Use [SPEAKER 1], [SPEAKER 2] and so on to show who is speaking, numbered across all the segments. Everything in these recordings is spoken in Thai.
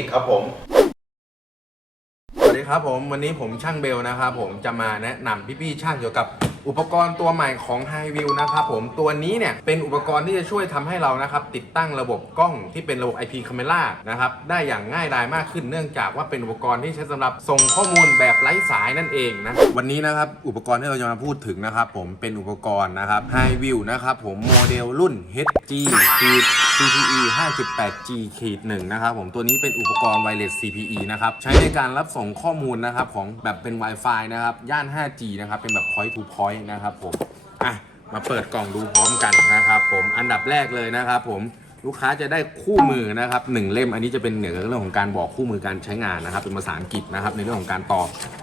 [SPEAKER 1] นิกครับผม สวัสดีครับผมวันนี้ผมช่างเบลนะครับผมจะมาแนะนำพี่ๆช่างเกี่ยวกับ อุปกรณ์ตัวใหม่ของ h i v i e w นะครับผมตัวนี้เนี่ยเป็นอุปกรณ์ที่จะช่วยทำให้เรานะครับติดตั้งระบบกล้องที่เป็นระบบ IP Camera นะครับได้อย่างง่ายดายมากขึ้นเนื่องจากว่าเป็นอุปกรณ์ที่ใช้สำหรับส่งข้อมูลแบบไร้สายนั่นเองนะวันนี้นะครับอุปกรณ์ที่เราจะมาพูดถึงนะครับผมเป็นอุปกรณ์นะครับ h i v i e w นะครับผมโมเดลรุ่น HG CPE 5.8G ขีด1นะครับผมตัวนี้เป็นอุปกรณ์ Wireless CPE นะครับใช้ในการรับส่งข้อมูลนะครับของแบบเป็น Wi-Fi นะครับย่าน 5G นะครับเป็นแบบ point to point นะครับผมอะมาเปิดกล่องดูพร้อมกันนะครับผมอันดับแรกเลยนะครับผม ลูกค้าจะได้คู่มือนะครับหนึ่งเล่มอันนี้จะเป็นเกี่ยวกับเรื่องของการบอกคู่มือการใช้งานนะครับ เป็นภาษาอังกฤษนะครับ ในเรื่องของการต่อ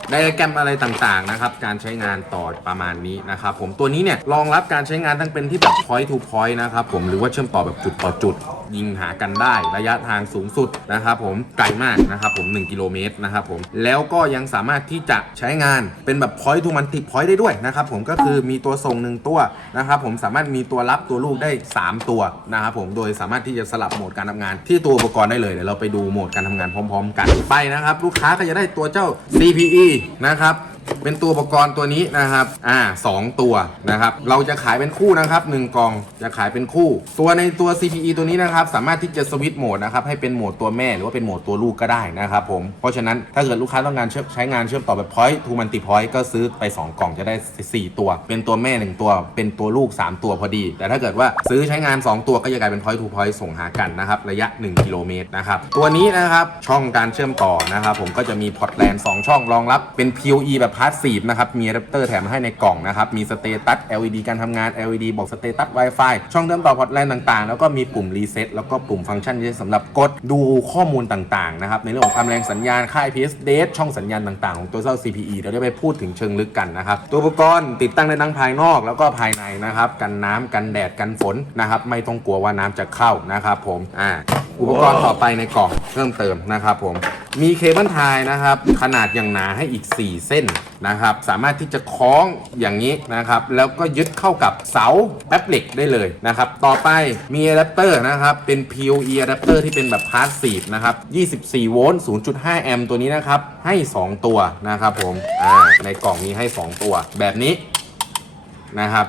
[SPEAKER 1] ไดอะแกรมอะไรต่างๆนะครับ การใช้งานต่อประมาณนี้นะครับ ผมตัวนี้เนี่ยรองรับการใช้งานทั้งเป็นที่แบบ point to point นะครับผมหรือว่าเชื่อมต่อแบบจุดต่อจุด ยิงหากันได้ระยะทางสูงสุดนะครับผมไกลมากนะครับผม 1 กิโลเมตรนะครับผมแล้วก็ยังสามารถที่จะใช้งานเป็นแบบ point to multi point ได้ด้วยนะครับผมก็คือมีตัวส่งหนึ่งตัวนะครับผมสามารถมีตัวรับตัวลูกได้ 3 ตัวนะครับผมโดยสาามารถที่จะสลับโหมดการทำงาน ที่ตัวอุปกรณ์ได้เลยเดี๋ยวเราไปดูโหมดการทำงานพร้อม ๆ กันไปนะครับ ลูกค้าก็จะได้ตัวเจ้า CPE นะครับ เป็นตัวอุปกรณ์ตัวนี้นะครับ อ่าสองตัวนะครับ เราจะขายเป็นคู่นะครับหนึ่งกล่องจะขายเป็นคู่ ตัวในตัว CPE ตัวนี้นะครับ สามารถที่จะสวิตช์โหมดนะครับให้เป็นโหมดตัวแม่หรือว่าเป็นโหมดตัวลูกก็ได้นะครับผม เพราะฉะนั้นถ้าเกิดลูกค้าต้องการเชื่อมใช้งานเชื่อมต่อแบบ point to multi point ก็ซื้อไป 2 กล่องจะได้ 4 ตัว เป็นตัวแม่ 1 ตัว เป็นตัวลูก 3 ตัวพอดี แต่ถ้าเกิดว่าซื้อใช้งาน 2 ตัวก็จะกลายเป็น point to point ส่งหากันนะครับระยะ 1 กิโลเมตรนะครับตัวนี้นะครับช่องการเชื่อมต่อนะครับผมก็จะมีพอร์ตแลนด์2ช่องรองรับเป็น PoE แบบพาสซีฟนะครับมีอะแดปเตอร์แถมให้ในกล่องนะครับมีสเตตัส LED การทำงาน LED บอกสเตตัส Wi-Fi ช่องเชื่อมต่อพอร์ตแลนด์ต่างๆ แล้วก็มีปุ่มรีเซ็ตแล้วก็ปุ่มฟังก์ชันที่สำหรับกดดูข้อมูลต่างๆนะครับในเรื่องของความแรงสัญญาณค่าย PS d a t ช่องสัญญาณต่างๆ ของตัวเจ้า CPE เดี๋ยวจะไปพูดถึงเชิงลึกกันนะครับตัวอุปกรณ์ติดตั้งได้ทั้งภายนอกแล้วก็ภายในนะครับกันน้ำกันแดดกันฝนนะครับไม่ต้องกลัวว่าน้ำจะเข้านะครับผมอ่า อุปกรณ์ต่อไปในกล่องเพิ่มเติมนะครับผมมีเคเบิลไทยนะครับขนาดอย่างหนาให้อีก 4 เส้นนะครับสามารถที่จะคล้องอย่างนี้นะครับแล้วก็ยึดเข้ากับเสาแป๊บเหล็กได้เลยนะครับต่อไปมีอะแดปเตอร์นะครับเป็น PoE อะแดปเตอร์ที่เป็นแบบพาสซีฟนะครับ24โวลต์0.5 แอมป์ตัวนี้นะครับให้ 2 ตัวนะครับผมอ่าในกล่องมีให้ 2 ตัวแบบนี้นะครับ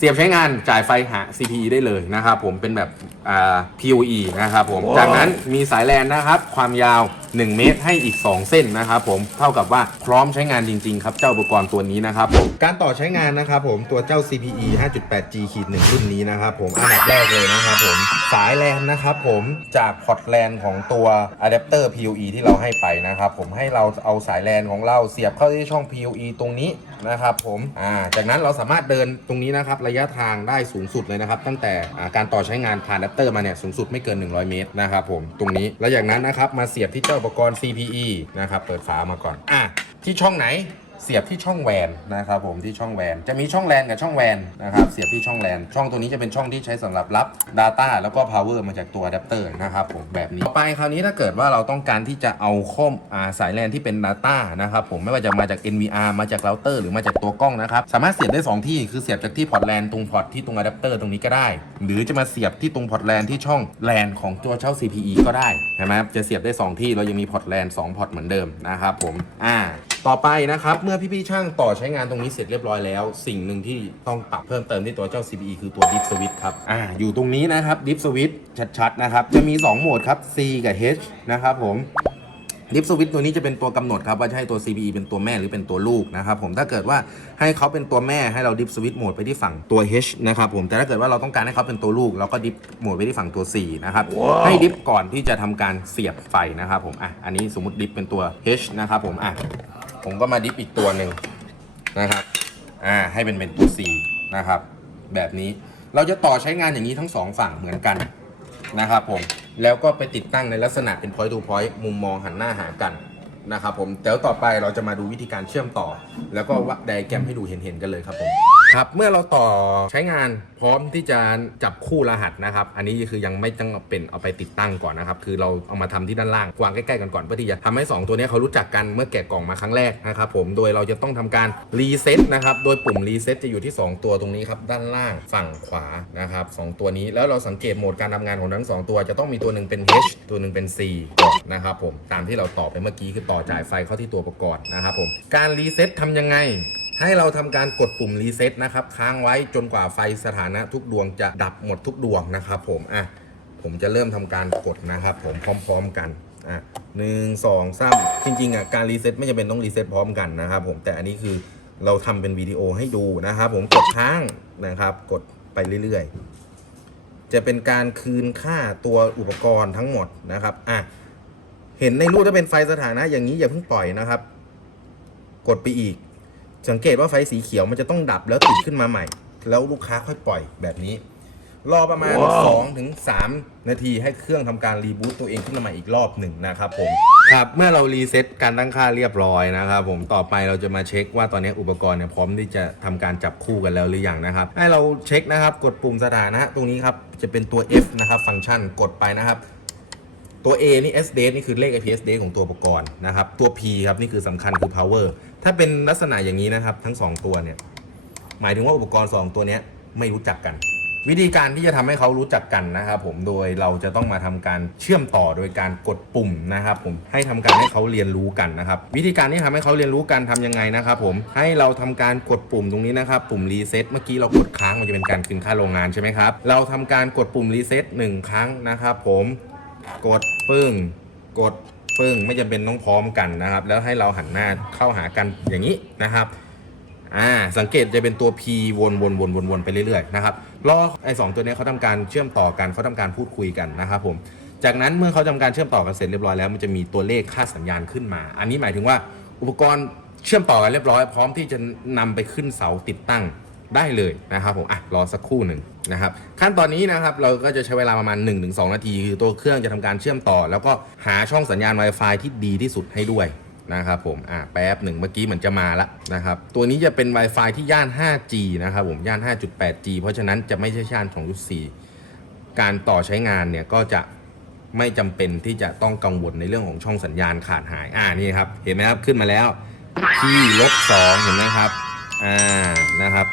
[SPEAKER 1] เสียบใช้งานจ่ายไฟหา CPE ได้เลยนะครับผมเป็นแบบอ่า PoE นะครับผม จากนั้นมีสายแลนนะครับ ความยาว 1 เมตรให้อีก 2 เส้นนะครับผมเท่ากับว่าพร้อมใช้งานจริงๆครับเจ้าอุปกรณ์ตัวนี้นะครับผมการต่อใช้งานนะครับผมตัวเจ้า CPE 5.8G ขีด1รุ่นนี้นะครับผมอันดับแรกเลยนะครับผมสายแลนนะครับผมจากพอร์ตแลนของตัวอะแดปเตอร์ PoE ที่เราให้ไปนะครับผมให้เราเอาสายแลนของเราเสียบเข้าที่ช่อง PoE ตรงนี้นะครับผมอ่าจากนั้นเราสามารถเดินตรงนี้นะครับระยะทางได้สูงสุดเลยนะครับตั้งแต่การต่อใช้งานผ่านอะแดปเตอร์มาเนี่ยสูงสุดไม่เกิน 100 เมตรนะครับผมตรงนี้แล้วจากนั้นนะครับมาเสียบที่เจ้าอุปกรณ์ CPE นะครับ เปิดฝามาก่อน อะ ที่ช่องไหน เสียบที่ช่องแวนนะครับผมที่ช่องแวน จะมีช่องแลนกับช่องแวนนะครับเสียบที่ช่องแลนช่องตัวนี้จะเป็นช่องที่ใช้สำหรับรับ Data แล้วก็ Power มาจากตัวอะแดปเตอร์นะครับผมแบบนี้ต่อไปคราวนี้ถ้าเกิดว่าเราต้องการที่จะเอาข้อมอาสายแลนที่เป็น Data นะครับผมไม่ว่าจะมาจาก NVR มาจากเราเตอร์หรือมาจากตัวกล้องนะครับสามารถเสียบได้ 2 ที่คือเสียบจากที่พอร์ตแลนตรงพอร์ตที่ตรงอะแดปเตอร์ตรงนี้ก็ได้ หรือจะมาเสียบที่ตรงพอร์ตแลนที่ช่องแลนของตัวเช่า CPE ก็ได้ใช่ไหมครับจะเสียบได้สองที่เรายังมีพอร์ตแลน2พอร์ตเหมือนเดิมนะครับผมอ่า ต่อไปนะครับ เมื่อพี่ๆช่างต่อใช้งานตรงนี้เสร็จเรียบร้อยแล้ว สิ่งหนึ่งที่ต้องปรับเพิ่มเติมที่ตัวเจ้า CPE คือตัว Dip Switch ครับอ่าอยู่ตรงนี้นะครับ Dip Switch ชัดๆนะครับจะมี 2 โหมดครับ C กับ H นะครับผมดิฟสวิตตัวนี้จะเป็นตัวกำหนดครับว่าจะให้ตัว CPE เป็นตัวแม่หรือเป็นตัวลูกนะครับผมถ้าเกิดว่าให้เขาเป็นตัวแม่ให้เราดิฟสวิตโหมดไปที่ฝั่งตัว H นะครับผมแต่ถ้าเกิดว่าเราต้องการให้เขาเป็นตัวลูกเราก็ดิฟโหมดไปที่ฝั่งตัว C นะครับให้ดิฟก่อนที่จะทำการเสียบไฟนะครับผมอะอันนี้สมมติดิฟเป็นตัว H นะครับผมอะ ผมก็มาดิฟอีกตัวหนึ่งนะครับ อ่า ให้เป็นเป็นตัว C นะครับ แบบนี้ เราจะต่อใช้งานอย่างนี้ทั้งสองฝั่งเหมือนกันนะครับผม แล้วก็ไปติดตั้งในลักษณะเป็น point to point มุมมองหันหน้าหากันนะครับผมเดี๋ยวต่อไปเราจะมาดูวิธีการเชื่อมต่อ แล้วก็วัดไดแกรมให้ดูเห็นๆกันเลยครับผม ครับเมื่อเราต่อใช้งานพร้อมที่จะจับคู่รหัสนะครับ อันนี้คือยังไม่ต้องเป็นเอาไปติดตั้งก่อนนะครับ คือเราเอามาทำที่ด้านล่างวางใกล้ๆกันก่อนเพื่อที่จะทำให้ 2 ตัวนี้เขารู้จักกันเมื่อแกะกล่องมาครั้งแรกนะครับผมโดยเราจะต้องทำการรีเซ็ตนะครับโดยปุ่มรีเซ็ตจะอยู่ที่ 2 ตัวตรงนี้ครับด้านล่างฝั่งขวานะครับสองตัวนี้แล้วเราสังเกตโหมดการทำงานของทั้งสองตัว จะต้องมีตัวหนึ่งเป็น H ตัวหนึ่งเป็น C นะครับผมตามที่เราต่อไปเมื่อกี้คือต่อจ่ายไฟเข้าที่ตัวประกอบนะครับผมการรีเซ็ตทำยังไง ให้เราทำการกดปุ่มรีเซ็ตนะครับค้างไว้จนกว่าไฟสถานะทุกดวงจะดับหมดทุกดวงนะครับผมอะผมจะเริ่มทำการกดนะครับ ผมพร้อม ๆ กันอะหนึ่งสองสามจริงๆอะการรีเซ็ตไม่จำเป็นต้องรีเซ็ตพร้อมกันนะครับผมแต่อันนี้คือเราทำเป็นวิดีโอให้ดูนะครับ ผมกดค้างนะครับ กดไปเรื่อยๆ จะเป็นการคืนค่าตัวอุปกรณ์ทั้งหมดนะครับอะเห็นในรูปถ้าเป็นไฟสถานะอย่างนี้อย่าเพิ่งปล่อยนะครับ กดไปอีก สังเกตว่าไฟสีเขียวมันจะต้องดับแล้วติดขึ้นมาใหม่ แล้วลูกค้าค่อยปล่อยแบบนี้ รอประมาณ 2-3ถึง3นาทีให้เครื่องทำการรีบูตตัวเองขึ้นมาใหม่อีกรอบหนึ่งนะครับผม ครับ เมื่อเรารีเซ็ตการตั้งค่าเรียบร้อยนะครับผมต่อไปเราจะมาเช็คว่าตอนนี้อุปกรณ์เนี่ยพร้อมที่จะทำการจับคู่กันแล้วหรือยังนะครับ ให้เราเช็คนะครับ กดปุ่มสถานะตรงนี้ครับ จะเป็นตัว F นะครับฟังก์ชันกดไปนะครับ ตัว A นี่ S date นี่คือเลข IPS date ของตัวอุปกรณ์นะครับ ตัว P ครับ นี่คือสำคัญคือ power ถ้าเป็นลักษณะอย่างนี้นะครับ ทั้ง 2 ตัวเนี่ย หมายถึงว่าอุปกรณ์ 2 ตัวนี้ไม่รู้จักกัน วิธีการที่จะทำให้เขารู้จักกันนะครับผมโดยเราจะต้องมาทำการเชื่อมต่อโดยการกดปุ่มนะครับ ผมให้ทำการให้เขาเรียนรู้กันนะครับ วิธีการที่ทำให้เขาเรียนรู้กันทำยังไงนะครับ ผมให้เราทำการกดปุ่มตรงนี้นะครับ ปุ่มรีเซ็ตเมื่อกี้เรากดค้างมันจะเป็นการคืนค่าโรงงานใช่ไหมครับเราทำการกดปุ่มรีเซ็ตหนึ่งครั้งนะครับ ผมกดปึ้งกด ปึ้งไม่จำเป็นต้องพร้อมกันนะครับ แล้วให้เราหันหน้าเข้าหากันอย่างนี้นะครับอ่าสังเกตจะเป็นตัว P วนวนวนวนวนไปเรื่อยๆนะครับรอไอ้สองตัวนี้เขาทำการเชื่อมต่อกันเขาทำการพูดคุยกันนะครับผมจากนั้นเมื่อเขาทำการเชื่อมต่อกันเสร็จเรียบร้อยแล้วมันจะมีตัวเลขค่าสัญญาณขึ้นมา อันนี้หมายถึงว่าอุปกรณ์เชื่อมต่อกันเรียบร้อย พร้อมที่จะนำไปขึ้นเสาติดตั้ง ได้เลยนะครับผมอะรอสักครู่หนึ่งนะครับขั้นตอนนี้นะครับเราก็จะใช้เวลาประมาณ 1-2 นาที คือตัวเครื่องจะทำการเชื่อมต่อ แล้วก็หาช่องสัญญาณ Wi-Fi ที่ดีที่สุดให้ด้วยนะครับผมอะแป๊บหนึ่งเมื่อกี้เหมือนจะมาละนะครับตัวนี้จะเป็น Wi-Fi ที่ย่าน 5G นะครับผมย่าน 5.8G เพราะฉะนั้นจะไม่ใช่ย่าน2.4การต่อใช้งานเนี่ยก็จะไม่จำเป็นที่จะต้องกังวลในเรื่องของช่องสัญญาณขาดหาย อ่านี่ครับ เห็นไหมครับ ขึ้นมาแล้วที่ลบสองเห็นไหมครับ อ่า นะครับ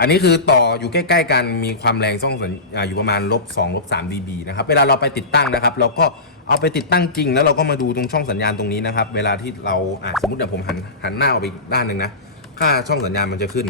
[SPEAKER 1] อันนี้คือต่ออยู่ใกล้ๆกันมีความแรงช่องสัญอ่าอยู่ประมาณลบ2ลบ3 dB นะครับเวลาเราไปติดตั้งนะครับ เราก็เอาไปติดตั้งจริง แล้วเราก็มาดูตรงช่องสัญญาณตรงนี้นะครับ เวลาที่เราอะสมมติเดี๋ยวผมหันหันหน้าออกไปอีกด้านหนึ่งนะค่าช่องสัญญาณมันจะขึ้น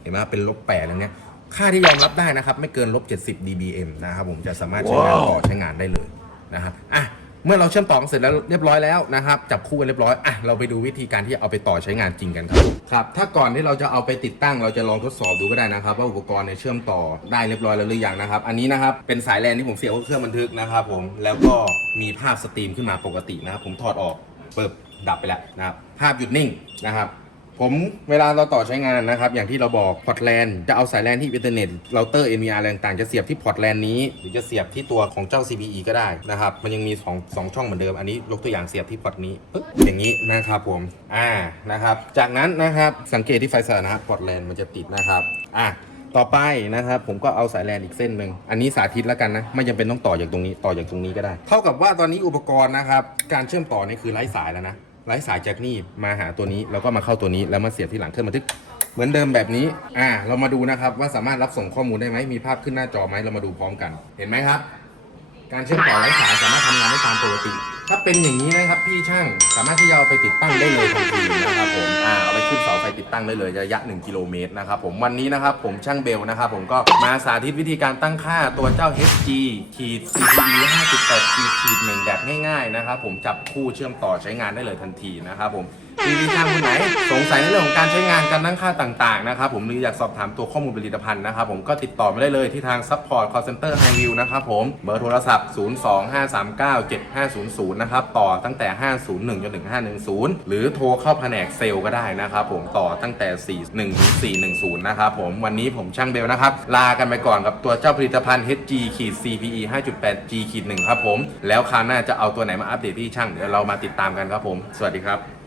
[SPEAKER 1] เห็นไหมครับเป็นลบ8อะไรเงี้ยค่าที่ยอมรับได้นะครับ ไม่เกินลบ70 dBm นะครับผมจะสามารถใช้งานต่อใช้งานได้เลยนะครับอะ เมื่อเราเชื่อมต่อกันเสร็จแล้วเรียบร้อยแล้วนะครับจับคู่กันเรียบร้อยอะเราไปดูวิธีการที่จะเอาไปต่อใช้งานจริงกันครับครับถ้าก่อนที่เราจะเอาไปติดตั้งเราจะลองทดสอบดูก็ได้นะครับว่าอุปกรณ์เนี่ยเชื่อมต่อได้เรียบร้อยแล้วหรือยังนะครับ อันนี้นะครับเป็นสายแลนที่ผมเสียบเข้าเครื่องบันทึกนะครับผมแล้วก็มีภาพสตรีมขึ้นมาปกตินะครับผมถอดออกเปิดดับไปแล้วนะครับภาพหยุดนิ่งนะครับ ผมเวลาเราต่อใช้งานนะครับ อย่างที่เราบอกพอร์ตแลนจะเอาสายแลนที่อินเทอร์เน็ตเราเตอร์ NVR อะไรต่างๆจะเสียบที่พอร์ตแลนนี้ หรือจะเสียบที่ตัวของเจ้า CPE ก็ได้นะครับ มันยังมีสองสองช่องเหมือนเดิม อันนี้ยกตัวอย่างเสียบที่พอร์ตนี้ปึ๊บอย่างนี้นะครับผมอ่านะครับ จากนั้นนะครับสังเกตที่ไฟสถานะพอร์ตแลนมันจะติดนะครับอะต่อไปนะครับผมก็เอาสายแลนอีกเส้นหนึ่งอันนี้สาธิตแล้วกันนะไม่จำเป็นต้องต่อจากตรงนี้ต่อจากตรงนี้ก็ได้ เท่ากับว่าตอนนี้อุปกรณ์นะครับการเชื่อมต่อนี่คือไร้สายแล้วนะ ไร้สายจากนี่มาหาตัวนี้แล้วก็มาเข้าตัวนี้แล้วมาเสียบที่หลังเครื่องบันทึก เหมือนเดิมแบบนี้ อ่า เรามาดูนะครับว่าสามารถรับส่งข้อมูลได้ไหมมีภาพขึ้นหน้าจอไหมเรามาดูพร้อมกัน เห็นไหมครับ การเชื่อมต่อไร้สายสามารถทำงานได้ตามปกติ ถ้าเป็นอย่างนี้นะครับพี่ช่างสามารถที่จะเอาไปติดตั้งได้เลยทันทีนะครับผมอ่าเอาไปขึ้นเสา ตั้งได้เลยระยะ 1 กิโลเมตรนะครับผมวันนี้นะครับผมช่างเบลนะครับผมก็มาสาธิตวิธีการตั้งค่าตัวเจ้า HG ขีด CPE 5.8G ขีดหนึ่งแบบง่ายๆนะครับผมจับคู่เชื่อมต่อใช้งานได้เลยทันทีนะครับผม พี่ๆช่างคนไหน สงสัยในเรื่องของการใช้งานการตั้งค่าต่างๆนะครับผมหรืออยากสอบถามตัวข้อมูลผลิตภัณฑ์นะครับผมก็ติดต่อมาได้เลยที่ทาง Support Call Center High View นะครับผมเบอร์โทรศัพท์ 025397500 นะครับ ต่อตั้งแต่ 501จนถึง510 หรือโทรเข้าแผนกเซลล์ก็ได้นะครับผมต่อตั้งแต่ 41ถึง410 นะครับผมวันนี้ผมช่างเบลนะครับ ลากันไปก่อนกับตัวเจ้าผลิตภัณฑ์ HG CPE 5.8G 1ครับผม แล้วคราวหน้าจะเอาตัวไหนมาอัปเดตที่ช่างเดี๋ยวเรามาติดตามกันครับผม สวัสดีครับ